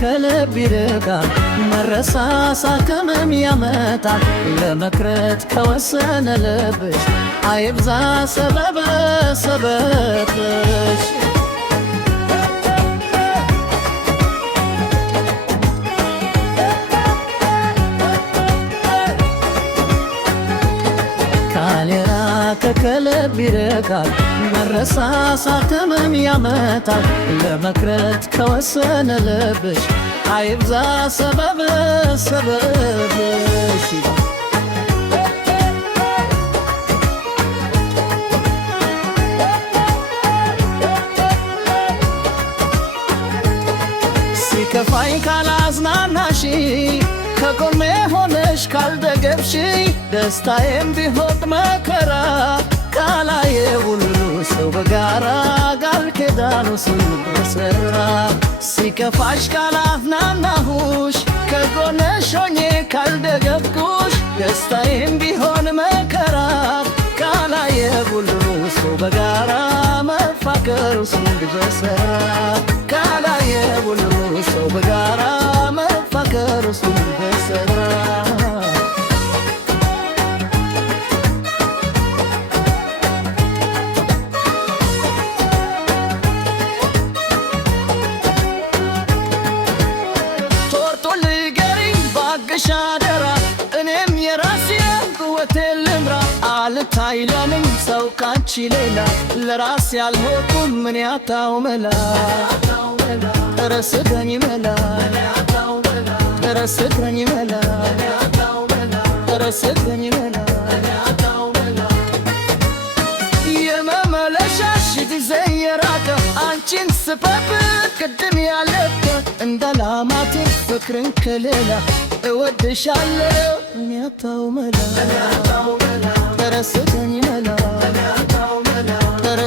ከልብ ይርቃል መረሳሳት ከመም ያመጣል ለመክረት ከወሰነ ልብሽ አይብዛ ሰበበ ሰበብሽ ከልብ ይርቃል መረሳሳት ከመም ያመጣል ለመክረት ከወሰነ ልብሽ አይብዛ ሰበብ ሰበብሽ ሲከፋኝ ካላዝናናሽ ከጎኔ ሆነሽ ካልደገፍሽ ደስታዬም ቢሆን መከራ ቃላዬ ሁሉ ሰው በጋራ ቃል ኪዳኑ ስንሰራ ሲከፋሽ ካላዝናናሁሽ ከጎንሽ ሆኜ ካልደገፍኩሽ ደስታዬም ቢሆን መከራ ቃላዬ ሁሉ ሰው በጋራ መፋቀሩ ስንሰራ ቃላዬ ሁሉ ሰው በጋራ መፋቀሩ ስንሰራ ሻደራ እኔም የራሴን ሕይወቴን ልምራ አልታይለንም ሰው ካንቺ ሌላ ለራሴ ያልሆንኩም ምን ያጣው መላ ኧረ ስጠኝ መላ ኧረ ስጠኝ መላ ኧረ ስጠኝ መላ የመመለሻሽ ጊዜ የራቀ አንቺን ስጠብቅ ቅድም ያለፈ እንዳላማት ፍቅርን ከሌላ እወድሻለሁ እኔ አጣው መላ ኧረ ስጠኝ መላ ኧረ